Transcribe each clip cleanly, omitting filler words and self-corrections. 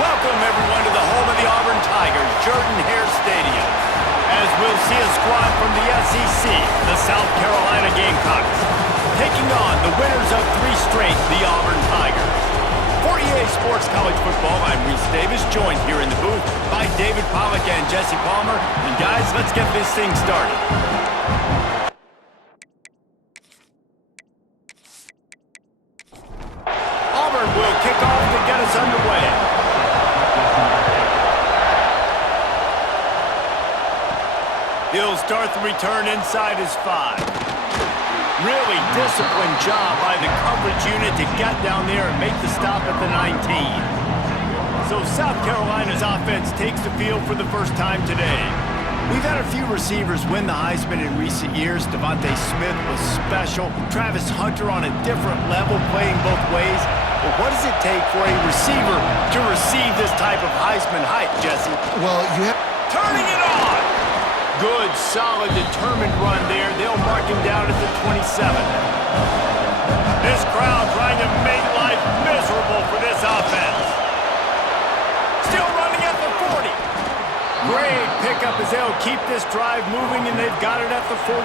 Welcome, everyone, to the home of the Auburn Tigers, Jordan-Hare Stadium, as we'll see a squad from the SEC, the South Carolina Gamecocks, taking on the winners of 3 straight, the Auburn Tigers. For EA Sports College Football, I'm Reese Davis, joined here in the booth by David Pollack and Jesse Palmer. And guys, let's get this thing started. Auburn will kick off to get us underway. He'll start the return inside his 5. Really disciplined job by the coverage unit to get down there and make the stop at the 19. So South Carolina's offense takes the field for the first time today. We've had a few receivers win the Heisman in recent years. Devontae Smith was special. Travis Hunter on a different level, playing both ways. But what does it take for a receiver to receive this type of Heisman hype, Jesse? Well, you have... Turning it on! Good, solid, determined run there. They'll mark him down at the 27. This crowd trying to make life miserable for this offense. Still running at the 40. Great pickup as they'll keep this drive moving, and they've got it at the 45.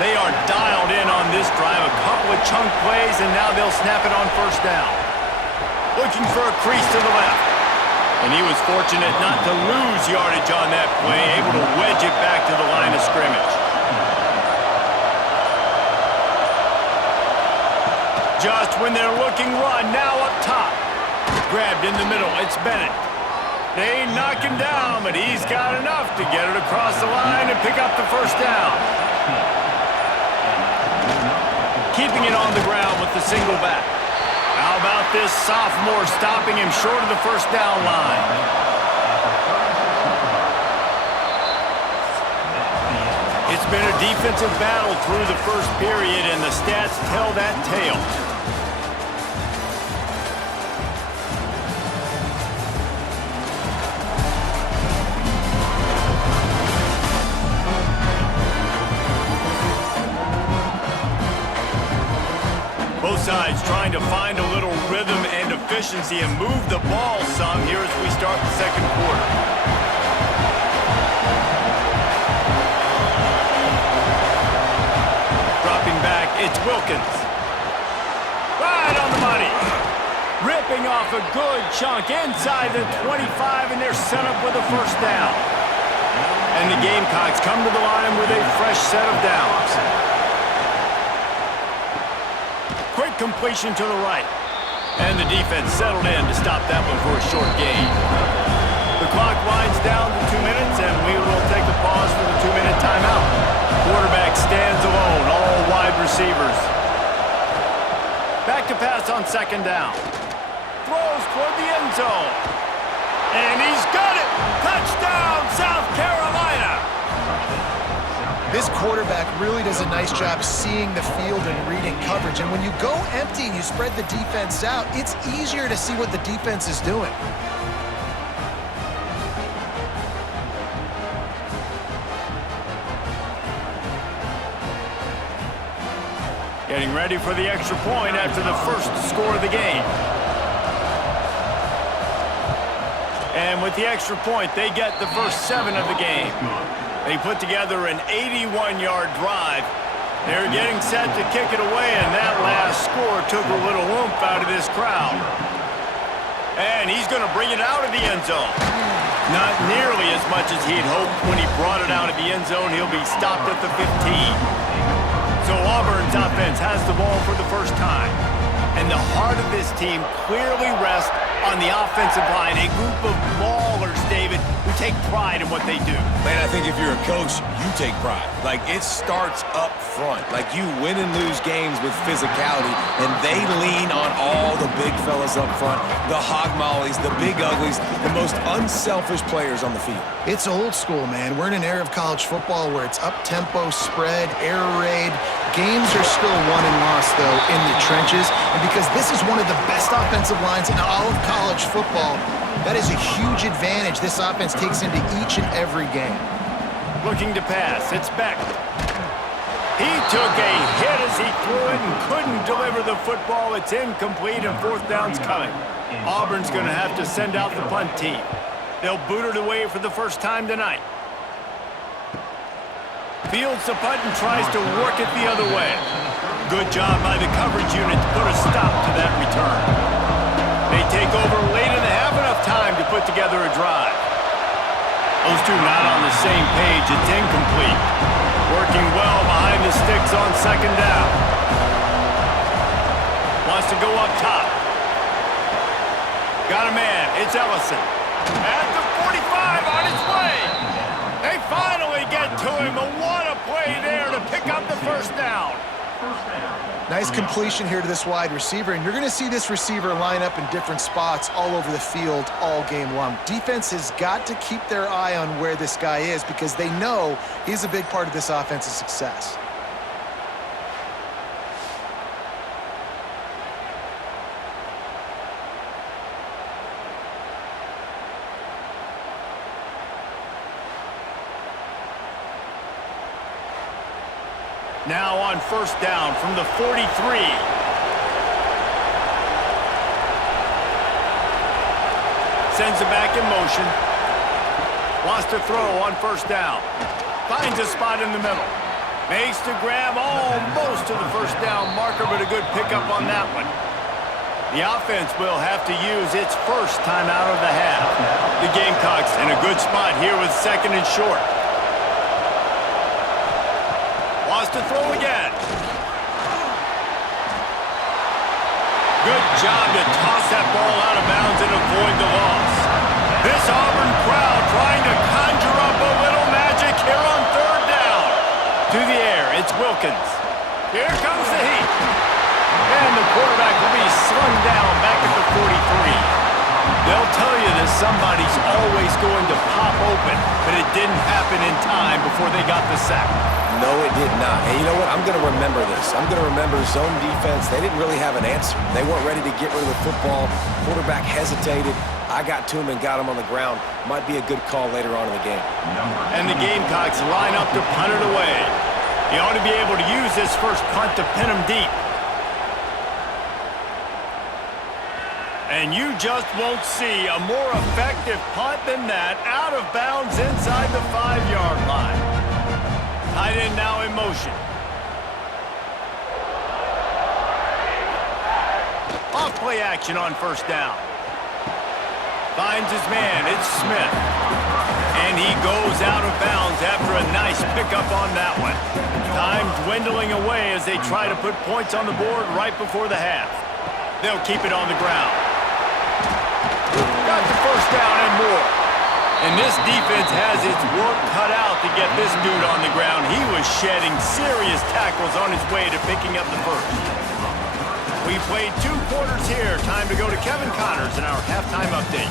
They are dialed in on this drive. A couple of chunk plays, and now they'll snap it on first down. Looking for a crease to the left. And he was fortunate not to lose yardage on that play, able to wedge it back to the line of scrimmage. Just when they're looking run, now up top. Grabbed in the middle, it's Bennett. They knock him down, but he's got enough to get it across the line and pick up the first down. Keeping it on the ground with the single back. How about this sophomore stopping him short of the first down line? It's been a defensive battle through the first period, and the stats tell that tale. Both sides trying to find a little rhythm and efficiency and move the ball some here as we start the second quarter. Dropping back, it's Wilkins. Right on the money. Ripping off a good chunk inside the 25, and they're set up with a first down. And the Gamecocks come to the line with a fresh set of downs. Quick completion to the right. And the defense settled in to stop that one for a short gain. The clock winds down to 2 minutes, and we will take a pause for the 2-minute timeout. Quarterback stands alone, all wide receivers. Back to pass on second down. Throws toward the end zone. And he's got it! Touchdown, South Carolina! This quarterback really does a nice job seeing the field and reading coverage. And when you go empty and you spread the defense out, it's easier to see what the defense is doing. Getting ready for the extra point after the first score of the game. And with the extra point, they get the first 7 of the game. They put together an 81-yard drive. They're getting set to kick it away, and that last score took a little oomph out of this crowd. And he's going to bring it out of the end zone. Not nearly as much as he'd hoped when he brought it out of the end zone. He'll be stopped at the 15. So Auburn's offense has the ball for the first time. And the heart of this team clearly rests on the offensive line, a group of ballers, David, who take pride in what they do. Man, I think if you're a coach, you take pride. Like, it starts up front. Like, you win and lose games with physicality, and they lean on all the big fellas up front, the hog mollies, the big uglies, the most unselfish players on the field. It's old school, man. We're in an era of college football where it's up-tempo, spread, air raid. Games are still won and lost, though, in the trenches. And because this is one of the best offensive lines in all of college football, that is a huge advantage this offense takes into each and every game. Looking to pass, it's Beck. He took a hit as he threw it and couldn't deliver the football. It's incomplete, and fourth down's coming. Auburn's going to have to send out the punt team. They'll boot it away for the first time tonight. Fields the punt and tries to work it the other way. Good job by the coverage unit to put a stop to that return. They take over late in the half, enough time to put together a drive. Those two not on the same page. It's incomplete. Working well behind the sticks on second down. Wants to go up top. Got a man. It's Ellison. At the 45 on his way. They finally get to him. But what a play there to pick up the first down. Nice completion here to this wide receiver, and you're going to see this receiver line up in different spots all over the field all game long. Defense has got to keep their eye on where this guy is because they know he's a big part of this offense's success. Now on first down from the 43. Sends it back in motion. Wants to throw on first down. Finds a spot in the middle. Makes the grab almost to the first down marker, but a good pickup on that one. The offense will have to use its first timeout of the half. The Gamecocks in a good spot here with second and short. Wants to throw again. Good job to toss that ball out of bounds and avoid the loss. This Auburn crowd trying to conjure up a little magic here on third down. To the air, it's Wilkins. Here comes the heat. And the quarterback will be slung down back at the 43. They'll tell you that somebody's always going to pop open, but it didn't happen in time before they got the sack. No, it did not. And you know what? I'm going to remember this. I'm going to remember zone defense. They didn't really have an answer. They weren't ready to get rid of the football. Quarterback hesitated. I got to him and got him on the ground. Might be a good call later on in the game. And the Gamecocks line up to punt it away. He ought to be able to use this first punt to pin him deep. And you just won't see a more effective punt than that, out of bounds inside the 5-yard line. Tight end now in motion. Off play action on first down. Finds his man, it's Smith. And he goes out of bounds after a nice pickup on that one. Time dwindling away as they try to put points on the board right before the half. They'll keep it on the ground. Got the first down and more. And this defense has its work cut out to get this dude on the ground. He was shedding serious tackles on his way to picking up the first. We played 2 quarters here. Time to go to Kevin Connors in our halftime update.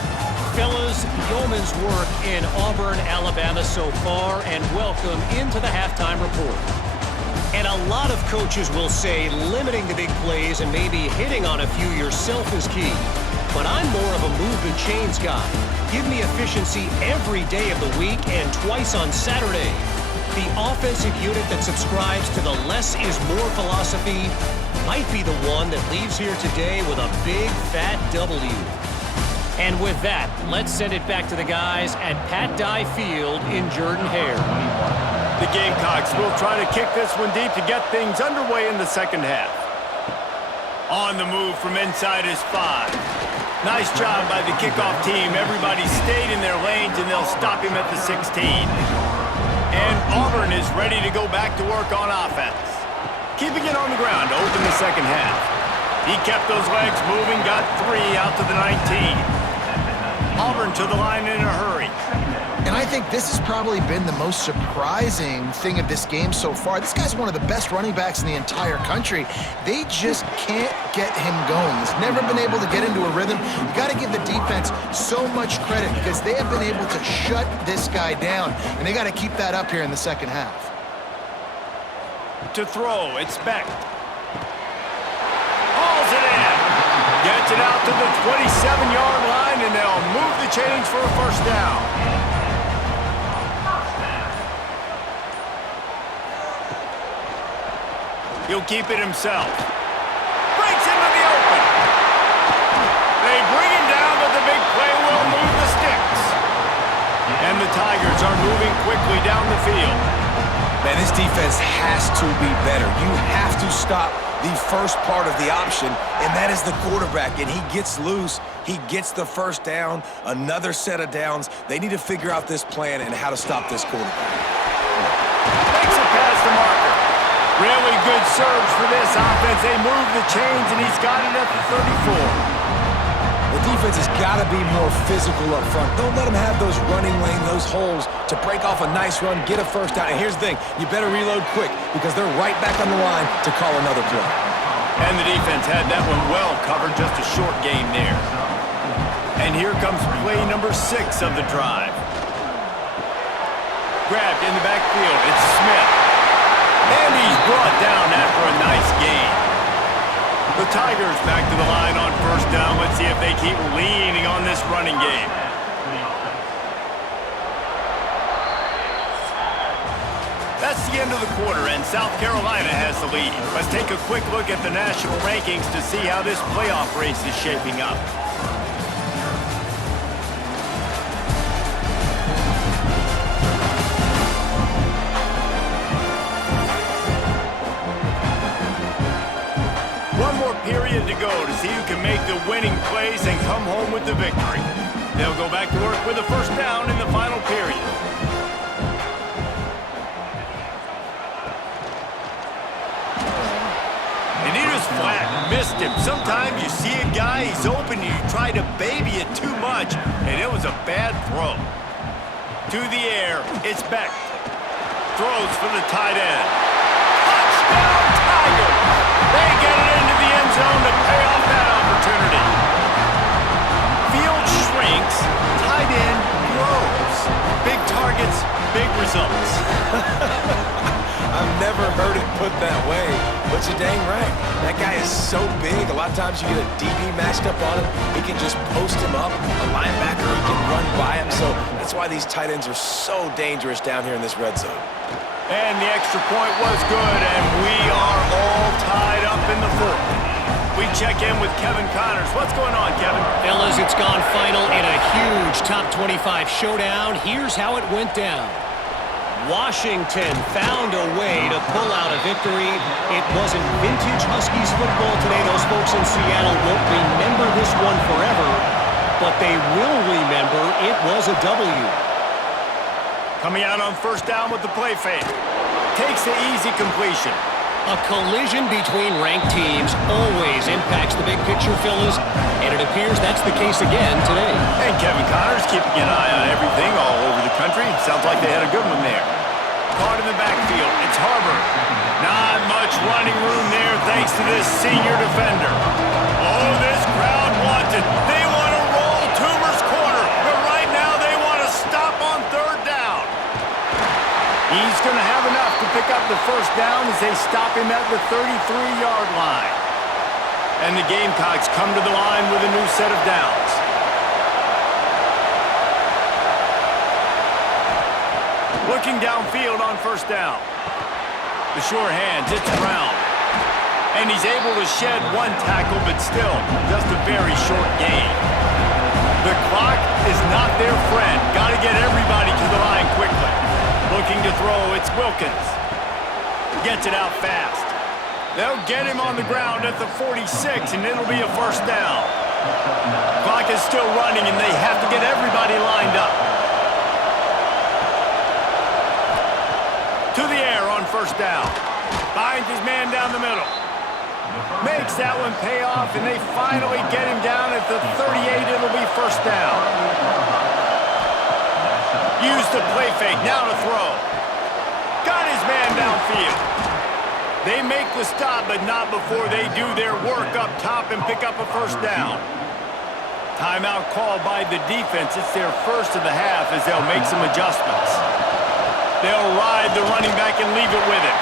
Fellas, yeoman's work in Auburn, Alabama so far, and welcome into the halftime report. And a lot of coaches will say limiting the big plays and maybe hitting on a few yourself is key. But I'm more of a move the chains guy. Give me efficiency every day of the week and twice on Saturday. The offensive unit that subscribes to the less is more philosophy might be the one that leaves here today with a big fat W. And with that, let's send it back to the guys at Pat Dye Field in Jordan-Hare. The Gamecocks will try to kick this one deep to get things underway in the second half. On the move from inside his 5. Nice job by the kickoff team. Everybody stayed in their lanes, and they'll stop him at the 16. And Auburn is ready to go back to work on offense. Keeping it on the ground to open the second half. He kept those legs moving, got 3 out to the 19. Auburn to the line in a hurry. And I think this has probably been the most surprising thing of this game so far. This guy's one of the best running backs in the entire country. They just can't get him going. He's never been able to get into a rhythm. You got to give the defense so much credit because they have been able to shut this guy down, and they got to keep that up here in the second half. To throw, it's Beck. Hauls it in. Gets it out to the 27-yard line, and they'll move the chains for a first down. He'll keep it himself. Breaks into the open. They bring quickly down the field. Man, this defense has to be better. You have to stop the first part of the option, and that is the quarterback. And he gets loose. He gets the first down, another set of downs. They need to figure out this plan and how to stop this quarterback. Makes it past the marker. Really good surge for this offense. They move the chains, and he's got it at the 34. The defense has got to be more physical up front. Don't let them have those running lane, those holes to break off a nice run, get a first down. And here's the thing, you better reload quick because they're right back on the line to call another play. And the defense had that one well covered, just a short game there. And here comes play number 6 of the drive. Grabbed in the backfield, it's Smith. And he's brought down after a nice gain. The Tigers back to the line on first down. Let's see if they keep leaning on this running game. That's the end of the quarter, and South Carolina has the lead. Let's take a quick look at the national rankings to see how this playoff race is shaping up. Period to go to see who can make the winning plays and come home with the victory. They'll go back to work with a first down in the final period. And he just flat missed him. Sometimes you see a guy, he's open, and you try to baby it too much, and it was a bad throw. To the air, it's Beck. Throws for the tight end. Touchdown, Tigers! They get it into the end zone to pay off that opportunity. Field shrinks, tight end grows. Big targets, big results. I've never heard it put that way, but you're dang right. That guy is so big. A lot of times you get a DB matched up on him. He can just post him up. A linebacker, he can run by him. So that's why these tight ends are so dangerous down here in this red zone. And the extra point was good, and we are all tied up in the fourth. We check in with Kevin Connors. What's going on, Kevin? Fellas, it's gone final in a huge top 25 showdown. Here's how it went down. Washington found a way to pull out a victory. It wasn't vintage Huskies football today. Those folks in Seattle won't remember this one forever, but they will remember it was a W. Coming out on first down with the play fake. Takes the easy completion. A collision between ranked teams always impacts the big picture, fellas, and it appears that's the case again today. And Kevin Connors keeping an eye on everything all over the country. Sounds like they had a good one there. Caught in the backfield. It's Harbour. Not much running room there thanks to this senior defender. Oh, this crowd wants it. They want to roll Toomer's corner, but right now they want to stop on third down. He's going to have enough to pick up the first down as they stop him at the 33-yard line. And the Gamecocks come to the line with a new set of downs. Looking downfield on first down. The sure hands, it's Brown. And he's able to shed one tackle, but still, just a very short gain. The clock is not their friend. Got to get everybody to the line quickly. Looking to throw, it's Wilkins. Gets it out fast. They'll get him on the ground at the 46, and it'll be a first down. Clock is still running, and they have to get everybody lined up. To the air on first down. Finds his man down the middle. Makes that one pay off, and they finally get him down at the 38. It'll be first down. Use the play fake, now to throw. Got his man downfield. They make the stop, but not before they do their work up top and pick up a first down. Timeout called by the defense. It's their first of the half as they'll make some adjustments. They'll ride the running back and leave it with him.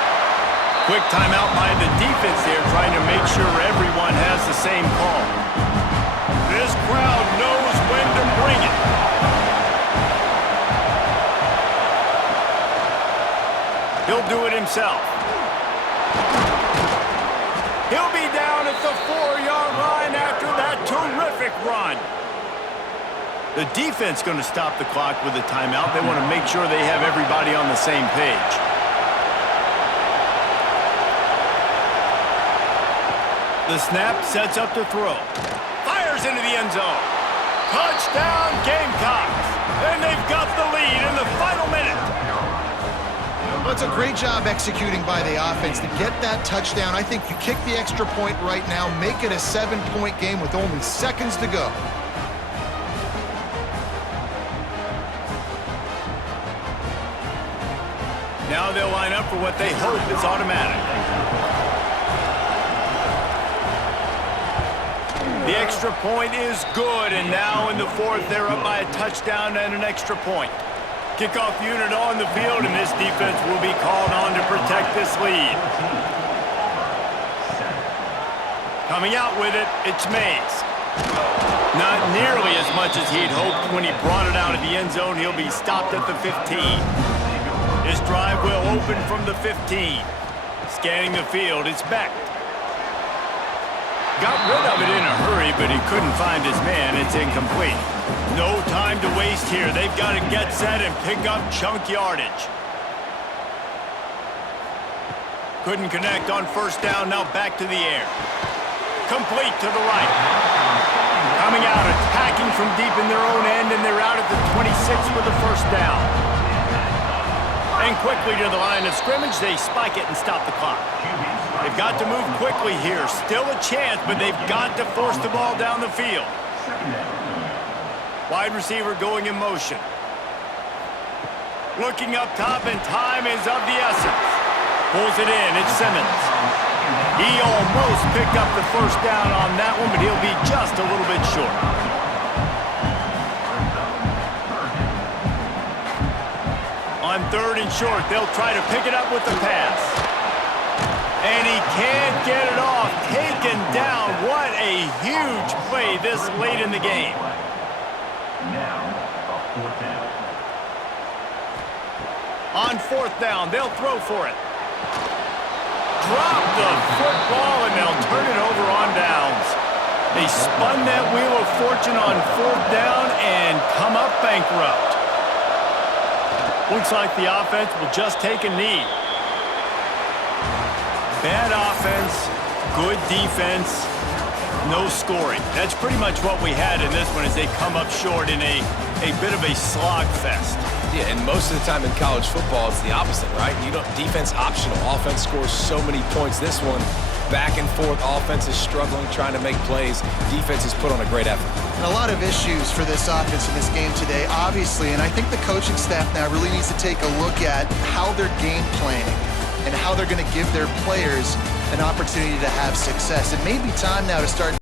Quick timeout by the defense there, trying to make sure everyone has the same call. This crowd knows when to bring it. He'll do it himself. He'll be down at the 4-yard line after that terrific run. The defense going to stop the clock with a timeout. They want to make sure they have everybody on the same page. The snap sets up to throw. Fires into the end zone. Touchdown, Gamecocks. And they've got the lead in the final minute. Well, it's a great job executing by the offense to get that touchdown. I think you kick the extra point right now, make it a 7-point game with only seconds to go. Now they'll line up for what they hope is automatic. The extra point is good, and now in the fourth, they're up by a touchdown and an extra point. Kickoff unit on the field, and this defense will be called on to protect this lead. Coming out with it, it's Mays. Not nearly as much as he'd hoped when he brought it out of the end zone. He'll be stopped at the 15. His drive will open from the 15. Scanning the field, it's Beck. Got rid of it in a hurry, but he couldn't find his man. It's incomplete. No time to waste here. They've got to get set and pick up chunk yardage. Couldn't connect on first down. Now back to the air. Complete to the right. Coming out, attacking from deep in their own end, and they're out at the 26 with the first down. And quickly to the line of scrimmage, they spike it and stop the clock. They've got to move quickly here. Still a chance, but they've got to force the ball down the field. Wide receiver going in motion. Looking up top, and time is of the essence. Pulls it in. It's Simmons. He almost picked up the first down on that one, but he'll be just a little bit short. On third and short, they'll try to pick it up with the pass. And he can't get it off. Taken down. What a huge play this late in the game. On fourth down, they'll throw for it. Drop the football, and they'll turn it over on downs. They spun that wheel of fortune on fourth down and come up bankrupt. Looks like the offense will just take a knee. Bad offense, good defense, no scoring. That's pretty much what we had in this one as they come up short in a bit of a slog fest. Yeah, and most of the time in college football, it's the opposite, right? Defense optional. Offense scores so many points. This one, back and forth. Offense is struggling, trying to make plays. Defense has put on a great effort. And a lot of issues for this offense in this game today, obviously, and I think the coaching staff now really needs to take a look at how they're game planning and how they're going to give their players an opportunity to have success. It may be time now to start